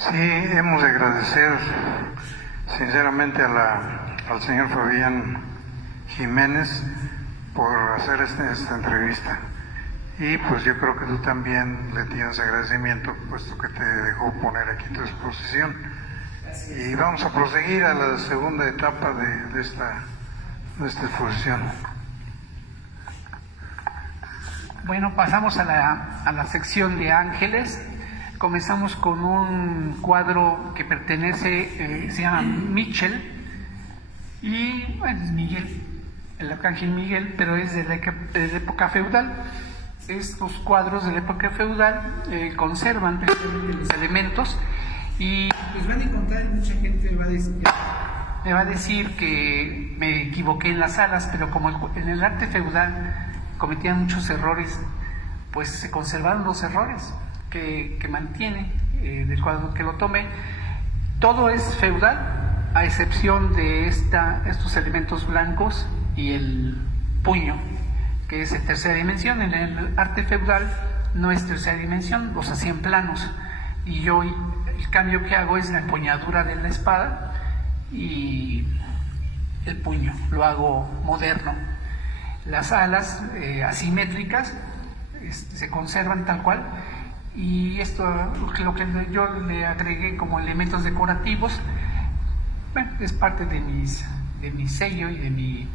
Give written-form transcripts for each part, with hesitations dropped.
Sí, hemos de agradecer sinceramente al señor Fabián Jiménez por hacer esta entrevista. Y pues yo creo que tú también le tienes agradecimiento, puesto que te dejó poner aquí tu exposición. Y vamos a proseguir a la segunda etapa de esta exposición. Bueno, pasamos a la sección de ángeles. Comenzamos con un cuadro que pertenece, se llama Michel, y bueno, es Miguel, el arcángel Miguel, pero es de la época feudal. Estos cuadros de la época feudal conservan precisamente los elementos, y pues van a encontrar, mucha gente me va a decir que me equivoqué en las salas, pero como en el arte feudal cometían muchos errores, pues se conservaron los errores que mantiene del cuadro que lo tomé. Todo es feudal, a excepción de estos elementos blancos y el puño, que es en tercera dimensión. En el arte feudal no es tercera dimensión, los hacían planos, y yo el cambio que hago es la empuñadura de la espada y el puño, lo hago moderno. Las alas asimétricas se conservan tal cual, y esto, lo que yo le agregué como elementos decorativos, bueno, es parte de mi sello y de mi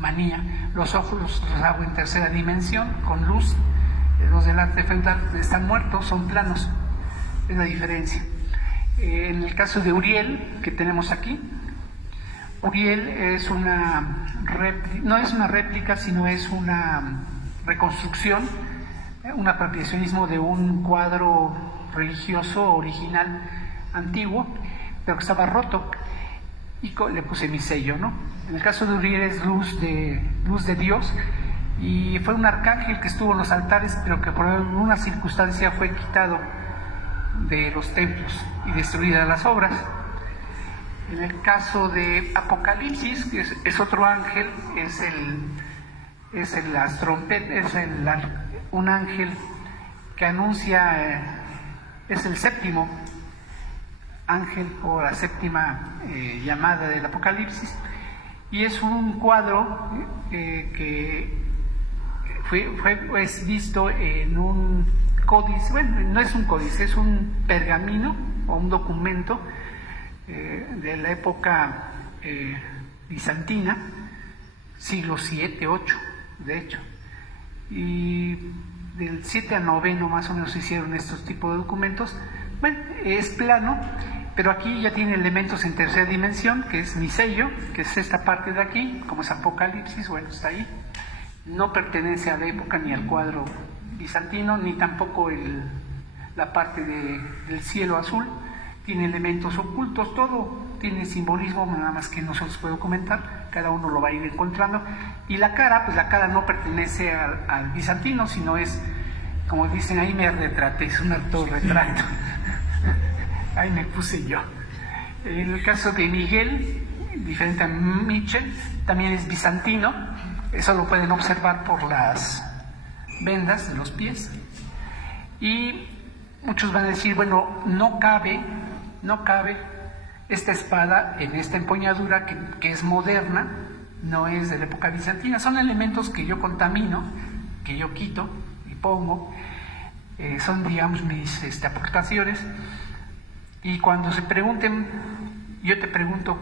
manía. Los ojos los hago en tercera dimensión, con luz. Los del arte feudal están muertos, son planos, es la diferencia. En el caso de Uriel, que tenemos aquí, Uriel es no es una réplica, sino es una reconstrucción, un apropiacionismo de un cuadro religioso original antiguo, pero que estaba roto, y le puse mi sello, ¿no? En el caso de Uriel es luz de Dios, y fue un arcángel que estuvo en los altares, pero que por alguna circunstancia fue quitado de los templos y destruidas las obras. En el caso de Apocalipsis, que es otro ángel, es un ángel que anuncia, es el séptimo ángel o la séptima llamada del Apocalipsis, y es un cuadro que es visto en un códice. Bueno, no es un códice, es un pergamino o un documento de la época bizantina, siglo 7, 8 de hecho, y del 7 a 9 más o menos se hicieron estos tipos de documentos. Bueno, es plano, pero aquí ya tiene elementos en tercera dimensión, que es mi sello, que es esta parte de aquí, como es Apocalipsis. Bueno, está ahí. No pertenece a la época ni al cuadro bizantino, ni tampoco la parte del cielo azul. Tiene elementos ocultos, todo tiene simbolismo, nada más que no se los puedo comentar, cada uno lo va a ir encontrando. Y la cara, pues la cara no pertenece al bizantino, sino es, como dicen, ahí me retraté, es un autorretrato. Ahí me puse yo. En el caso de Miguel, diferente a Michel, también es bizantino. Eso lo pueden observar por las vendas de los pies. Y muchos van a decir, bueno, no cabe esta espada en esta empuñadura que es moderna, no es de la época bizantina. Son elementos que yo contamino, que yo quito y pongo, son, digamos, mis aportaciones. Y cuando se pregunten, yo te pregunto,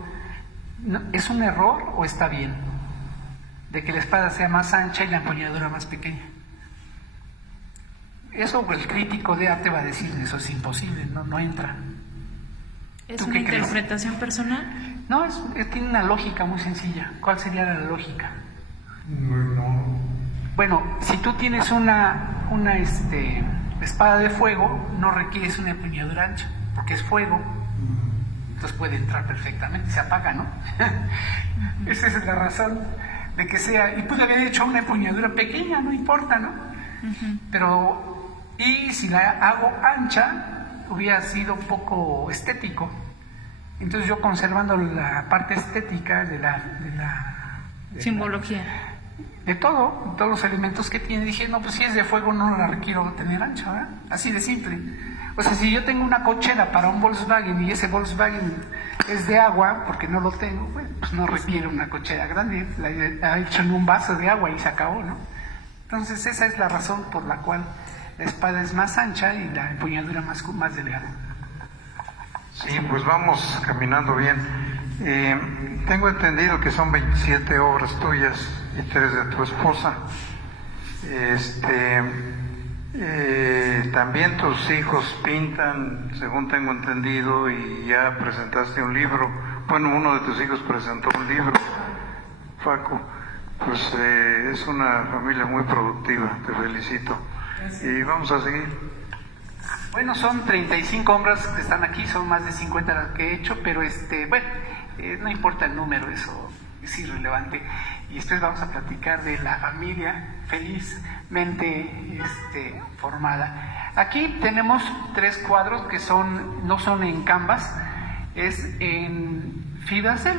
¿es un error o está bien? De que la espada sea más ancha y la empuñadura más pequeña. Eso el crítico de arte va a decir, eso es imposible, no entra. ¿Es una interpretación personal? No, tiene una lógica muy sencilla. ¿Cuál sería la lógica? Bueno, si tú tienes una espada de fuego, no requieres una empuñadura ancha, porque es fuego. Entonces puede entrar perfectamente, se apaga, ¿no? Esa es la razón de que sea. Y pude haber hecho una empuñadura pequeña, no importa, ¿no? Pero, y si la hago ancha, hubiera sido poco estético. Entonces yo, conservando la parte estética de la simbología de todos los elementos que tiene, dije, no, pues si es de fuego no la requiero tener ancha, ¿verdad? Así de simple. O sea, si yo tengo una cochera para un Volkswagen y ese Volkswagen es de agua, porque no lo tengo, bueno, pues no requiere una cochera grande, la ha hecho en un vaso de agua y se acabó, ¿no? Entonces esa es la razón por la cual la espada es más ancha y la empuñadura más delgada. Sí, pues vamos caminando bien. Tengo entendido que son 27 obras tuyas y 3 de tu esposa. También tus hijos pintan, según tengo entendido, y ya presentaste un libro. Bueno, uno de tus hijos presentó un libro, Facu. Pues es una familia muy productiva, te felicito. Y vamos a seguir. Bueno, son 35 obras que están aquí, son más de 50 las que he hecho, pero bueno, no importa el número, eso es irrelevante. Y después vamos a platicar de la familia felizmente formada. Aquí tenemos 3 cuadros que no son en canvas, es en Fidacel,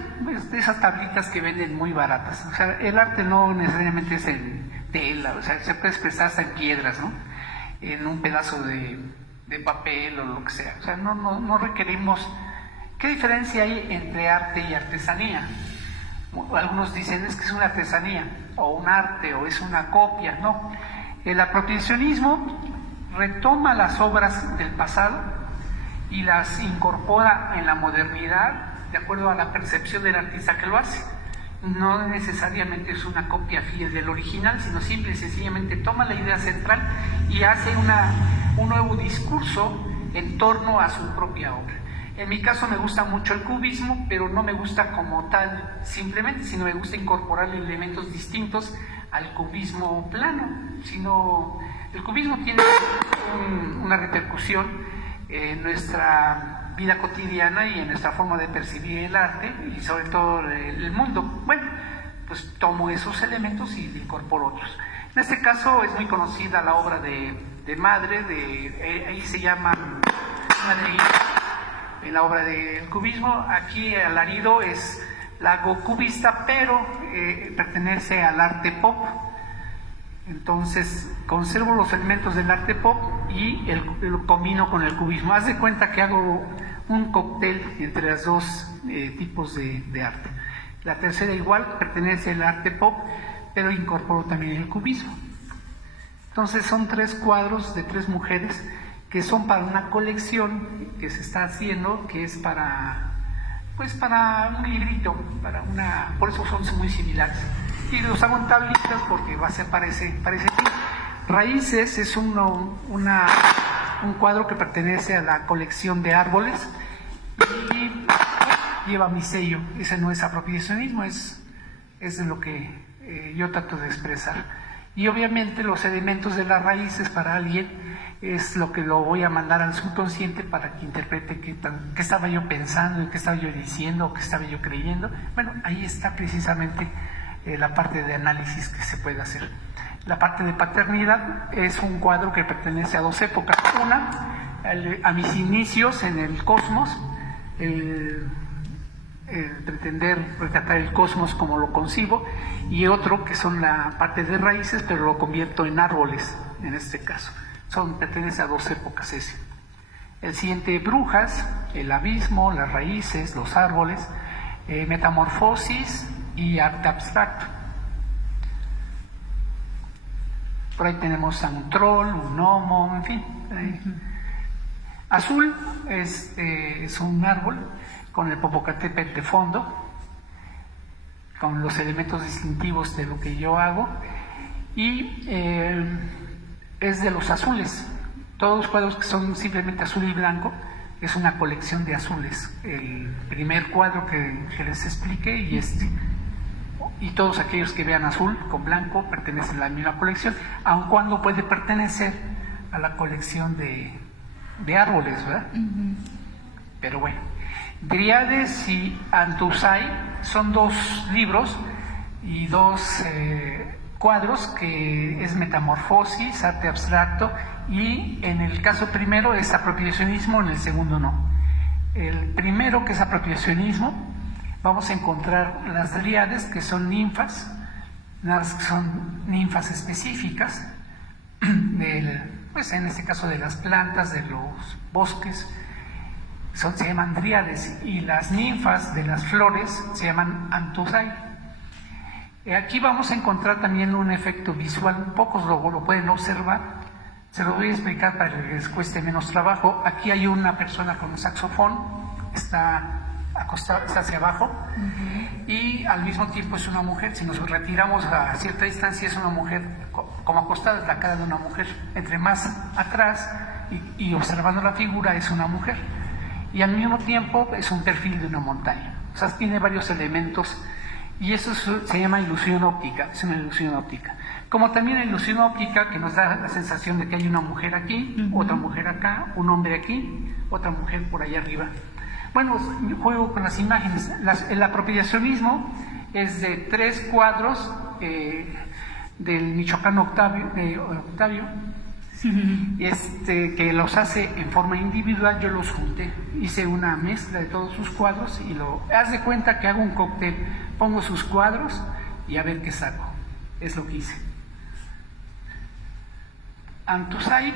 de esas tablitas que venden muy baratas. O sea, el arte no necesariamente es en tela, o sea, se puede expresar hasta en piedras, ¿no? En un pedazo de papel o lo que sea. O sea, no requerimos... ¿Qué diferencia hay entre arte y artesanía? Algunos dicen es que es una artesanía, o un arte, o es una copia. No. El apropiacionismo retoma las obras del pasado y las incorpora en la modernidad de acuerdo a la percepción del artista que lo hace. No necesariamente es una copia fiel del original, sino simple y sencillamente toma la idea central y hace un nuevo discurso en torno a su propia obra. En mi caso me gusta mucho el cubismo, pero no me gusta como tal simplemente, sino me gusta incorporar elementos distintos al cubismo plano. El cubismo tiene una repercusión en nuestra vida cotidiana y en nuestra forma de percibir el arte y sobre todo el mundo. Bueno, pues tomo esos elementos y incorporo otros. En este caso es muy conocida la obra de Madre, ahí se llama Madre, en la obra del cubismo. Aquí Alarido es lago cubista, pero pertenece al arte pop. Entonces conservo los elementos del arte pop y lo combino con el cubismo. Haz de cuenta que hago un cóctel entre los dos tipos de arte. La tercera igual pertenece al arte pop, pero incorporo también el cubismo. Entonces son 3 cuadros de 3 mujeres que son para una colección que se está haciendo, que es para un librito, por eso son muy similares. Y los hago en tablitas porque parece aquí. Raíces es un cuadro que pertenece a la colección de árboles y lleva mi sello. Ese no es apropiacionismo, es de lo que yo trato de expresar. Y obviamente los elementos de las raíces para alguien es lo que lo voy a mandar al subconsciente para que interprete qué estaba yo pensando, qué estaba yo diciendo, qué estaba yo creyendo. Bueno, ahí está precisamente la parte de análisis que se puede hacer. La parte de paternidad es un cuadro que pertenece a 2 épocas. Una, a mis inicios en el cosmos, el pretender retratar el cosmos como lo concibo, y otro que son la parte de raíces, pero lo convierto en árboles, en este caso. Pertenece a 2 épocas ese. El siguiente, brujas, el abismo, las raíces, los árboles, metamorfosis y arte abstracto. Por ahí tenemos a un troll, un gnomo, en fin. Azul es un árbol con el Popocatépetl de fondo, con los elementos distintivos de lo que yo hago, y es de los azules. Todos los cuadros que son simplemente azul y blanco es una colección de azules. El primer cuadro que les expliqué y todos aquellos que vean azul con blanco pertenecen a la misma colección, aun cuando puede pertenecer a la colección de árboles, ¿verdad? Pero bueno, Dríades y Antusai son 2 libros y 2 cuadros, que es metamorfosis, arte abstracto, y en el caso primero es apropiacionismo, en el segundo no. El primero, que es apropiacionismo, vamos a encontrar las dríades, que son ninfas, son ninfas específicas pues en este caso de las plantas, de los bosques, se llaman dríades, y las ninfas de las flores se llaman anthusai. Aquí vamos a encontrar también un efecto visual, pocos lo pueden observar, se lo voy a explicar para que les cueste menos trabajo. Aquí hay una persona con un saxofón, está acostada, está hacia abajo, y al mismo tiempo es una mujer. Si nos retiramos a cierta distancia, es una mujer como acostada, es la cara de una mujer. Entre más atrás y observando la figura, es una mujer. Y al mismo tiempo es un perfil de una montaña. O sea, tiene varios elementos, y eso se llama ilusión óptica, es una ilusión óptica. Como también la ilusión óptica que nos da la sensación de que hay una mujer aquí, otra mujer acá, un hombre aquí, otra mujer por allá arriba. Bueno, juego con las imágenes. El apropiacionismo es de 3 cuadros del michoacano Octavio, que los hace en forma individual. Yo los junté, hice una mezcla de todos sus cuadros y haz de cuenta que hago un cóctel, pongo sus cuadros y a ver qué saco. Es lo que hice. Anthusai,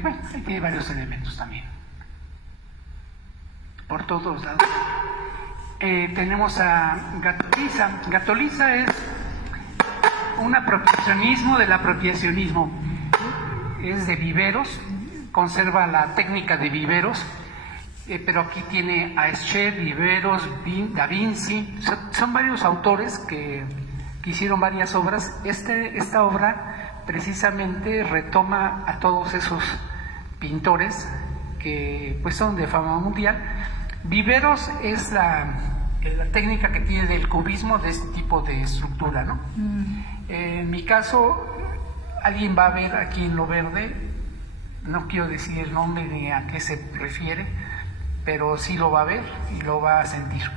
bueno, ahí tiene varios elementos también, por todos lados. Tenemos a Gatoliza. Gatoliza es un apropiacionismo del apropiacionismo. Es de viveros, conserva la técnica de viveros, pero aquí tiene a Escher, Viveros, Da Vinci. Son varios autores que hicieron varias obras. Esta obra precisamente retoma a todos esos pintores que pues son de fama mundial. Viveros es la técnica que tiene del cubismo, de este tipo de estructura, ¿no? En mi caso, alguien va a ver aquí en lo verde, no quiero decir el nombre ni a qué se refiere, pero sí lo va a ver y lo va a sentir.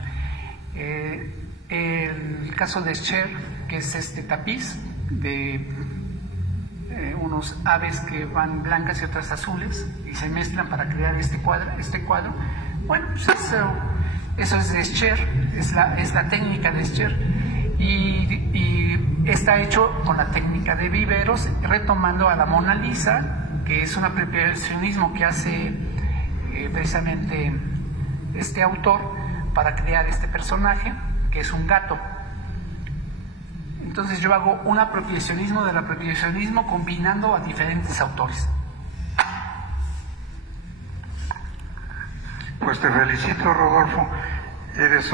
El caso de Escher, que es este tapiz de unos aves que van blancas y otras azules y se mezclan para crear este cuadro. Bueno, pues eso es de Escher, es la técnica de Escher, y está hecho con la técnica de Viveros, retomando a la Mona Lisa, que es un apropiacionismo que hace precisamente este autor para crear este personaje, que es un gato. Entonces yo hago un apropiacionismo del apropiacionismo combinando a diferentes autores. Pues te felicito, Rodolfo. Eres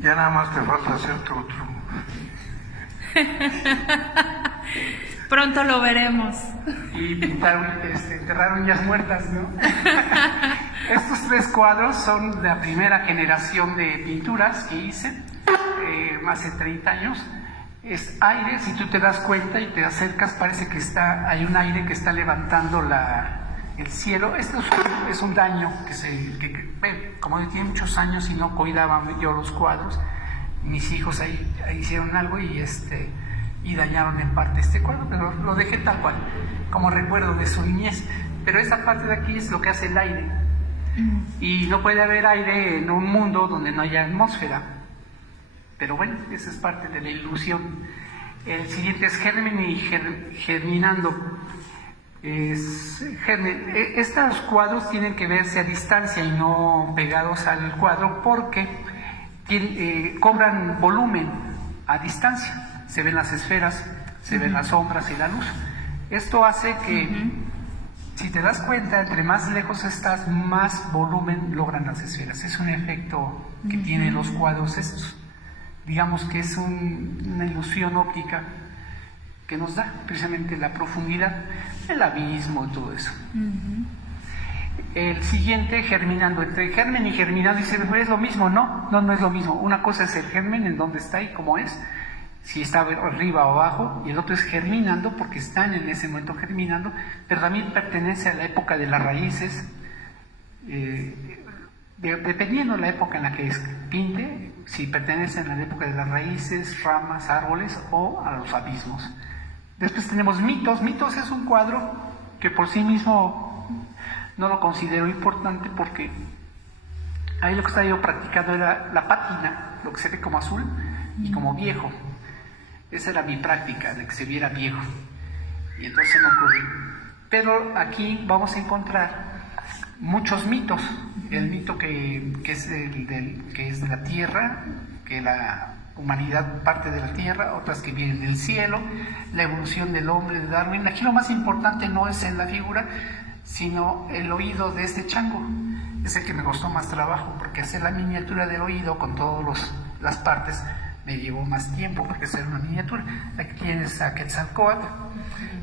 ya nada más te falta hacer tu... Pronto lo veremos. Y pintar, enterrar uñas muertas, ¿no? Estos 3 cuadros son de la primera generación de pinturas que hice, más de 30 años. Es aire, si tú te das cuenta y te acercas, parece que hay un aire que está levantando el cielo. Esto es un daño como tiene muchos años y no cuidaba yo los cuadros, mis hijos ahí hicieron algo y dañaron en parte este cuadro, pero lo dejé tal cual, como recuerdo de su niñez. Pero esta parte de aquí es lo que hace el aire, y no puede haber aire en un mundo donde no haya atmósfera. Pero bueno, esa es parte de la ilusión. El siguiente es Germen y Germinando. Estos cuadros tienen que verse a distancia y no pegados al cuadro, porque cobran volumen a distancia. Se ven las esferas, se ven las sombras y la luz. Esto hace que, si te das cuenta, entre más lejos estás, más volumen logran las esferas. Es un efecto que tienen los cuadros estos. Digamos que es una ilusión óptica que nos da precisamente la profundidad, el abismo y todo eso. El siguiente, Germinando. Entre germen y germinando, dice, ¿es lo mismo? No es lo mismo. Una cosa es el germen, en dónde está y cómo es, si está arriba o abajo, y el otro es germinando, porque están en ese momento germinando, pero también pertenece a la época de las raíces, dependiendo de la época en la que pinte, si pertenece a la época de las raíces, ramas, árboles o a los abismos. Después tenemos Mitos. Mitos es un cuadro que por sí mismo no lo considero importante, porque ahí lo que estaba yo practicando era la pátina, lo que se ve como azul y como viejo. Esa era mi práctica, de que se viera viejo. Y entonces me ocurrió, Pero aquí vamos a encontrar muchos mitos. El mito que es de la tierra, que la humanidad parte de la tierra, otras que vienen del cielo, la evolución del hombre de Darwin. Aquí lo más importante no es en la figura, sino el oído de este chango. Es el que me costó más trabajo, porque hacer la miniatura del oído con todas las partes me llevó más tiempo, porque hacer una miniatura. Aquí tienes a Quetzalcóatl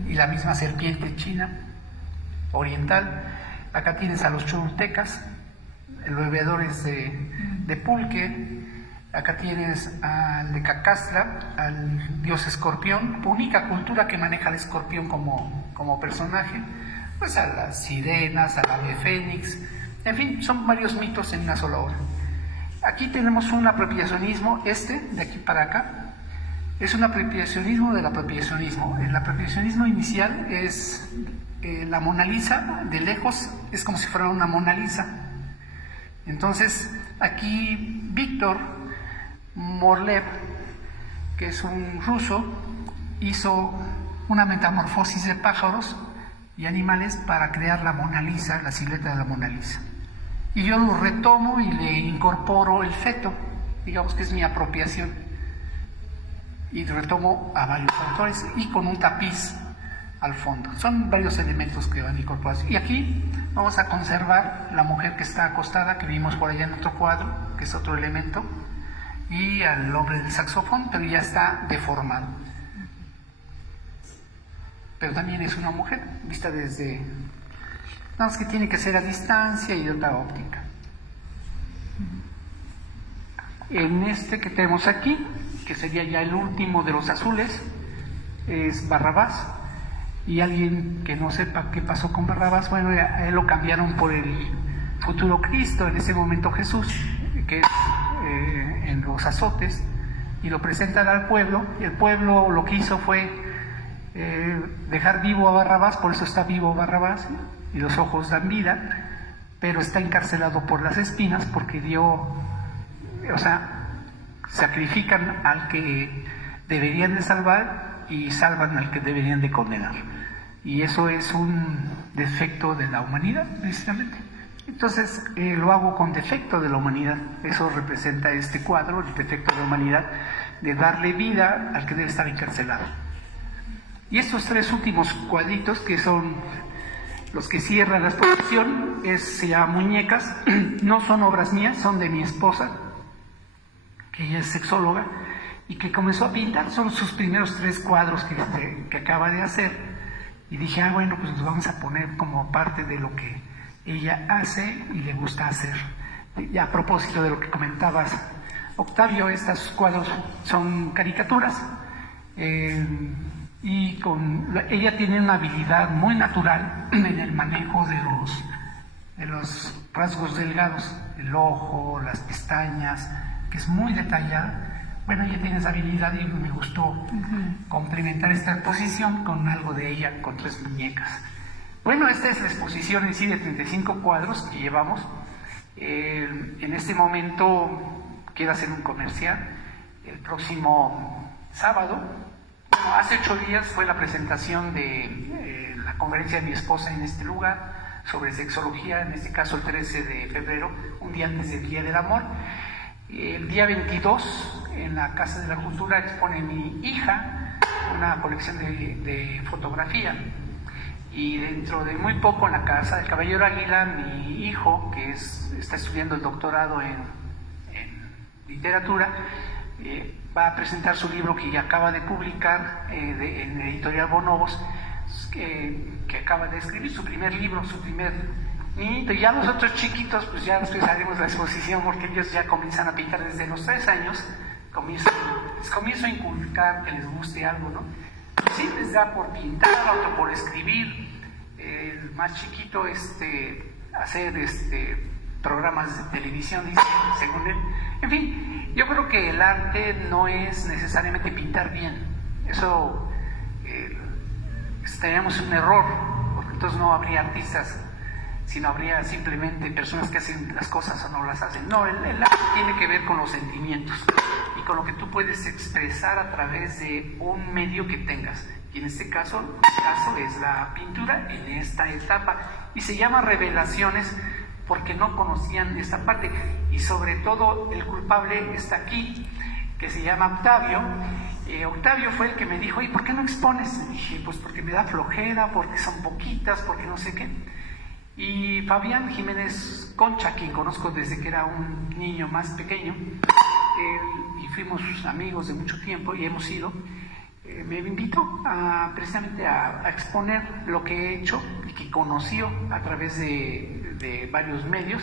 y la misma serpiente china oriental. Acá tienes a los choltecas, los bebedores de pulque. Acá tienes al de Cacastra, al dios escorpión, única cultura que maneja al escorpión como personaje. Pues a las sirenas, al ave fénix, en fin, son varios mitos en una sola obra. Aquí tenemos un apropiacionismo, de aquí para acá, es un apropiacionismo del apropiacionismo. El apropiacionismo inicial es la Mona Lisa, de lejos es como si fuera una Mona Lisa. Entonces, aquí Víctor Morlev, que es un ruso, hizo una metamorfosis de pájaros y animales para crear la Mona Lisa, la silueta de la Mona Lisa. Y yo lo retomo y le incorporo el feto, digamos que es mi apropiación. Y retomo a varios autores y con un tapiz al fondo. Son varios elementos que van incorporados. Y aquí vamos a conservar la mujer que está acostada, que vimos por allá en otro cuadro, que es otro elemento, y al hombre del saxofón, pero ya está deformado. Pero también es una mujer, vista desde... Nada más que tiene que ser a distancia y de otra óptica. En este que tenemos aquí, que sería ya el último de los azules, es Barrabás. Y alguien que no sepa qué pasó con Barrabás, bueno, a él lo cambiaron por el futuro Cristo, en ese momento Jesús, que es en los azotes, y lo presentan al pueblo, y el pueblo lo que hizo fue dejar vivo a Barrabás, por eso está vivo Barrabás, y los ojos dan vida, pero está encarcelado por las espinas porque sacrifican al que deberían de salvar y salvan al que deberían de condenar. Y eso es un defecto de la humanidad, precisamente. Entonces lo hago con defecto de la humanidad. Eso representa este cuadro, el defecto de la humanidad, de darle vida al que debe estar encarcelado. Y estos tres últimos cuadritos, que son los que cierran la exposición, se llama Muñecas. No son obras mías, son de mi esposa, que ella es sexóloga, y que comenzó a pintar. Son sus primeros 3 cuadros que acaba de hacer. Y dije, bueno, pues los vamos a poner como parte de lo que ella hace y le gusta hacer. Y a propósito de lo que comentabas, Octavio, estos cuadros son caricaturas, y ella tiene una habilidad muy natural en el manejo de los rasgos delgados, el ojo, las pestañas, que es muy detallada. Bueno, ella tiene esa habilidad y me gustó complementar esta exposición con algo de ella, con 3 muñecas. Bueno, esta es la exposición en sí de 35 cuadros que llevamos. En este momento quiero hacer un comercial. El próximo sábado, hace 8 días fue la presentación de la conferencia de mi esposa en este lugar sobre sexología, en este caso el 13 de febrero, un día antes del Día del Amor. El día 22, en la Casa de la Cultura, expone mi hija una colección de fotografía. Y dentro de muy poco, en la Casa del Caballero Águila, mi hijo, que está estudiando el doctorado en literatura, va a presentar su libro que ya acaba de publicar en Editorial Bonobos, que acaba de escribir su primer libro, su primer niñito. Y ya los otros chiquitos, pues ya después haremos la exposición, porque ellos ya comienzan a pintar desde los 3 años, les comienzo a inculcar que les guste algo, ¿no? Sí, les da por pintar, otro por escribir, el más chiquito hacer programas de televisión, según él. En fin, yo creo que el arte no es necesariamente pintar bien. Eso tenemos un error, porque entonces no habría artistas, sino habría simplemente personas que hacen las cosas o no las hacen. No, el arte tiene que ver con los sentimientos y con lo que tú puedes expresar a través de un medio que tengas, y en este caso es la pintura en esta etapa, y se llama Revelaciones porque no conocían esta parte, y sobre todo el culpable está aquí, que se llama Octavio. Octavio fue el que me dijo, ¿y por qué no expones? Y dije, pues porque me da flojera, porque son poquitas, porque no sé qué. Y Fabián Jiménez Concha, quien conozco desde que era un niño más pequeño, y fuimos amigos de mucho tiempo y hemos ido, me invitó precisamente a exponer lo que he hecho y que conoció a través de varios medios,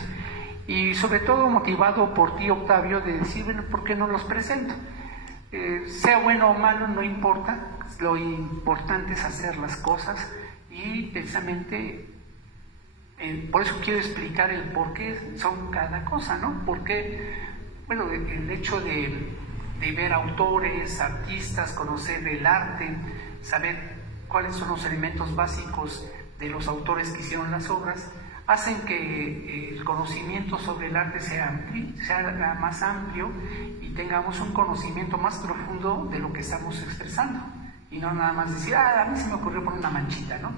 y sobre todo motivado por ti, Octavio, de decir, bueno, ¿por qué no los presento? Sea bueno o malo, no importa, lo importante es hacer las cosas, y precisamente por eso quiero explicar el por qué son cada cosa, ¿no? Porque, bueno, el hecho de ver autores, artistas, conocer el arte, saber cuáles son los elementos básicos de los autores que hicieron las obras, hacen que el conocimiento sobre el arte sea más amplio y tengamos un conocimiento más profundo de lo que estamos expresando, y no nada más decir, a mí se me ocurrió por una manchita, ¿no?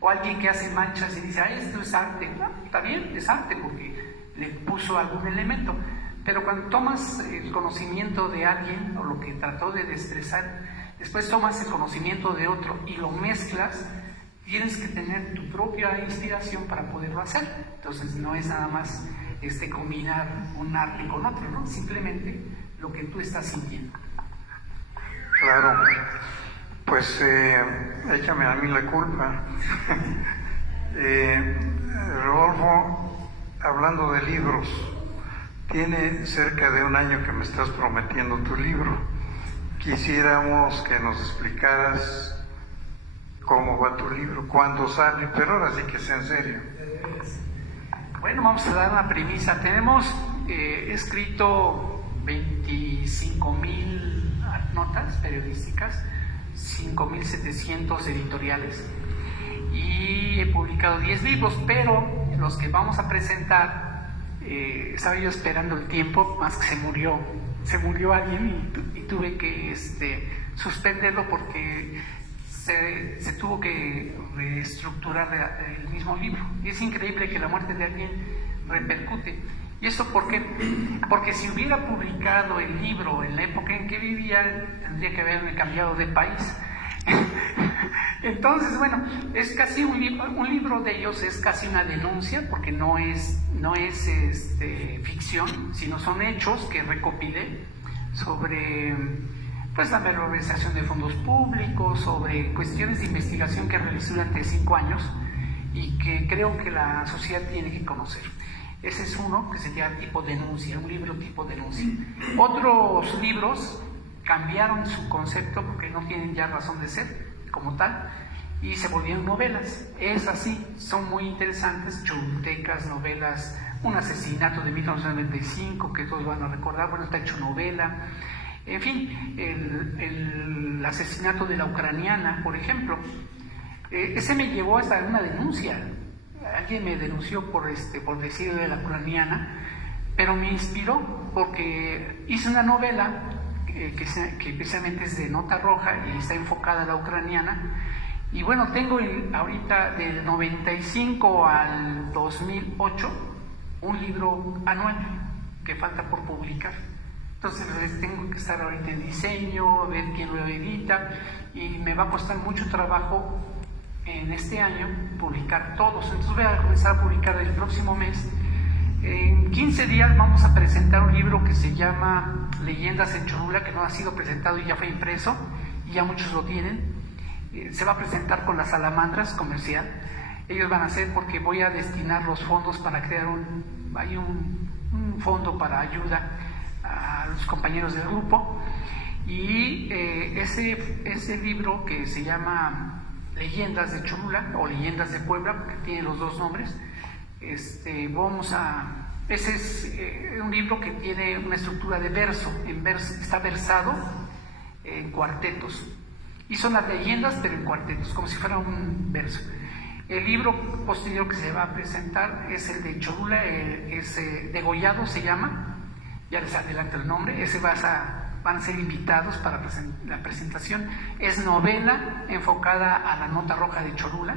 O alguien que hace manchas y dice, esto es arte. No, está bien, es arte porque le puso algún elemento. Pero cuando tomas el conocimiento de alguien o lo que trató de expresar, después tomas el conocimiento de otro y lo mezclas, tienes que tener tu propia inspiración para poderlo hacer. Entonces no es nada más combinar un arte con otro, ¿no? Simplemente lo que tú estás sintiendo. Claro. Pues échame a mí la culpa. Rodolfo, hablando de libros, tiene cerca de un año que me estás prometiendo tu libro. Quisiéramos que nos explicaras cómo va tu libro, cuándo sale, pero ahora sí que sea en serio. Bueno, vamos a dar una premisa. Tenemos escrito 25,000 notas periodísticas, 5,700 editoriales, y he publicado 10 libros, pero los que vamos a presentar, estaba yo esperando el tiempo, más que se murió alguien y tuve que suspenderlo porque se tuvo que reestructurar el mismo libro, y es increíble que la muerte de alguien repercute. ¿Y esto por qué? Porque si hubiera publicado el libro en la época en que vivía, tendría que haberme cambiado de país. Entonces, bueno, es casi un libro de ellos es casi una denuncia, porque no es ficción, sino son hechos que recopilé sobre pues la malversación de fondos públicos, sobre cuestiones de investigación que realicé durante 5 años y que creo que la sociedad tiene que conocer. Ese es uno que se llama tipo denuncia, un libro tipo denuncia. Otros libros cambiaron su concepto porque no tienen ya razón de ser como tal y se volvieron novelas. Es así, son muy interesantes, chultecas, novelas, un asesinato de 1995 que todos van a recordar, bueno, está hecho novela. En fin, el asesinato de la ucraniana, por ejemplo, ese me llevó hasta una denuncia. Alguien me denunció por decir de la ucraniana, pero me inspiró porque hice una novela que precisamente es de nota roja y está enfocada a la ucraniana. Y bueno, tengo ahorita del 95 al 2008 un libro anual que falta por publicar. Entonces les tengo que estar ahorita en diseño, ver quién lo edita, y me va a costar mucho trabajo en este año publicar todos. Entonces voy a comenzar a publicar el próximo mes. En 15 días vamos a presentar un libro que se llama Leyendas en Cholula, que no ha sido presentado y ya fue impreso, y ya muchos lo tienen. Se va a presentar con las Salamandras comercial. Ellos van a hacer, porque voy a destinar los fondos para crear un fondo para ayuda a los compañeros del grupo, y ese libro que se llama Leyendas de Cholula o Leyendas de Puebla, porque tiene los dos nombres, ese es un libro que tiene una estructura de verso, está versado en cuartetos, y son las leyendas pero en cuartetos, como si fuera un verso. El libro posterior que se va a presentar es el de Cholula, Degollado se llama, ya les adelanto el nombre. Ese va van a ser invitados para la presentación. Es novela enfocada a la Nota Roja de Cholula.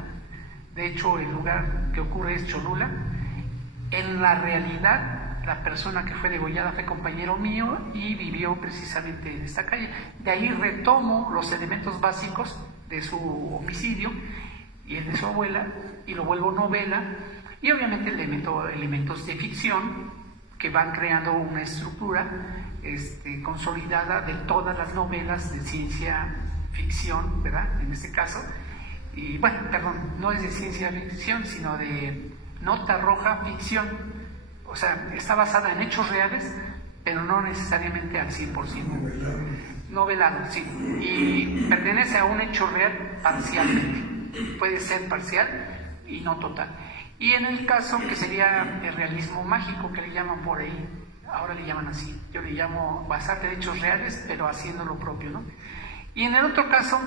De hecho, el lugar que ocurre es Cholula. En la realidad, la persona que fue degollada fue compañero mío y vivió precisamente en esta calle. De ahí retomo los elementos básicos de su homicidio y el de su abuela, y lo vuelvo novela, y obviamente elementos de ficción que van creando una estructura consolidada de todas las novelas de ciencia ficción, ¿verdad? En este caso. Y bueno, perdón, no es de ciencia ficción, sino de Nota Roja ficción. O sea, está basada en hechos reales, pero no necesariamente al 100%. Novelado, sí. Y pertenece a un hecho real parcialmente. Puede ser parcial y no total. Y en el caso que sería el realismo mágico, que le llaman por ahí, ahora le llaman así, yo le llamo basarte en hechos reales, pero haciendo lo propio, ¿no? Y en el otro caso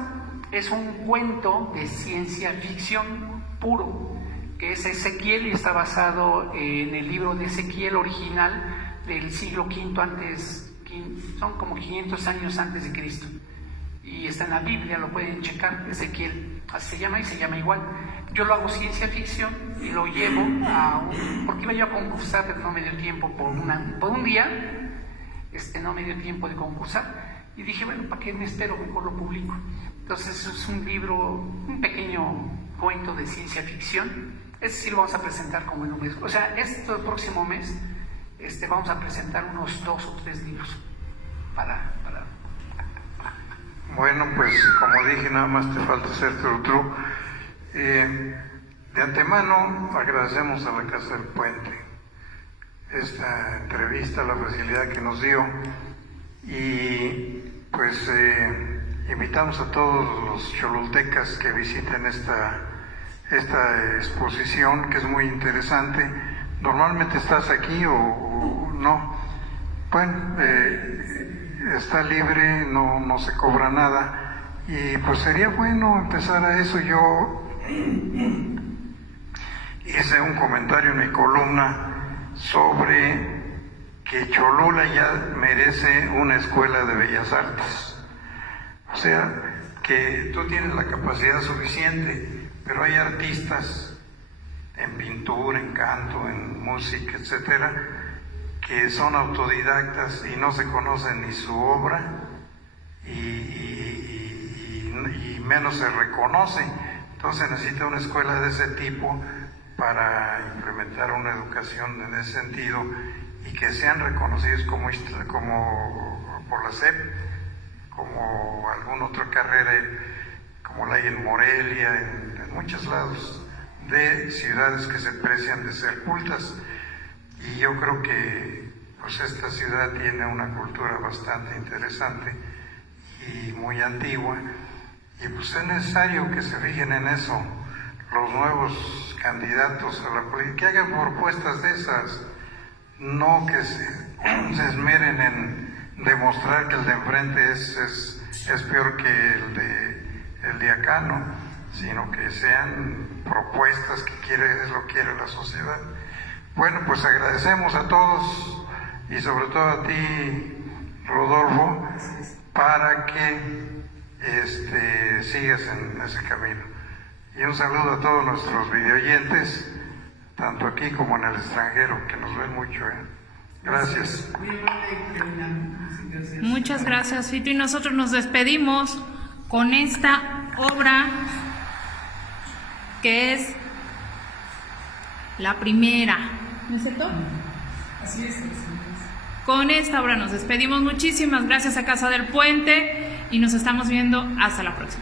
es un cuento de ciencia ficción puro, que es Ezequiel, y está basado en el libro de Ezequiel original del siglo V antes, son como 500 años antes de Cristo, y está en la Biblia, lo pueden checar. Ezequiel así se llama y se llama igual. Yo lo hago ciencia ficción y lo llevo porque iba yo a concursar, pero no me dio tiempo por un día, no me dio tiempo de concursar, y dije, bueno, ¿para qué me espero? Mejor lo publico. Entonces es un libro, un pequeño cuento de ciencia ficción. Ese sí lo vamos a presentar como en un mes. O sea, este próximo mes vamos a presentar unos 2 o 3 libros para... Bueno, pues como dije, nada más te falta hacer tru. De antemano agradecemos a la Casa del Puente esta entrevista, la facilidad que nos dio, y pues invitamos a todos los cholultecas que visiten esta exposición, que es muy interesante. Normalmente estás aquí o no. Bueno, está libre, no se cobra nada, y pues sería bueno empezar a eso. Yo hice un comentario en mi columna sobre que Cholula ya merece una escuela de bellas artes. O sea, que tú tienes la capacidad suficiente, pero hay artistas en pintura, en canto, en música, etcétera, que son autodidactas y no se conocen ni su obra y menos se reconoce. Entonces necesita una escuela de ese tipo para implementar una educación en ese sentido y que sean reconocidos como por la SEP, como alguna otra carrera, como la hay en Morelia, en muchos lados de ciudades que se precian de ser cultas. Y yo creo que pues esta ciudad tiene una cultura bastante interesante y muy antigua, y pues es necesario que se fijen en eso los nuevos candidatos a la política, que hagan propuestas de esas, no que se esmeren en demostrar que el de enfrente es peor que el de acá, ¿no? Sino que sean propuestas que es lo que quiere la sociedad. Bueno, pues agradecemos a todos y sobre todo a ti, Rodolfo, para que sigas en ese camino. Y un saludo a todos nuestros videoyentes, tanto aquí como en el extranjero, que nos ven mucho. Gracias. Muchas gracias, Fito. Y nosotros nos despedimos con esta obra que es la primera. ¿No es cierto? Así es. Con esta obra nos despedimos. Muchísimas gracias a Casa del Puente y nos estamos viendo hasta la próxima.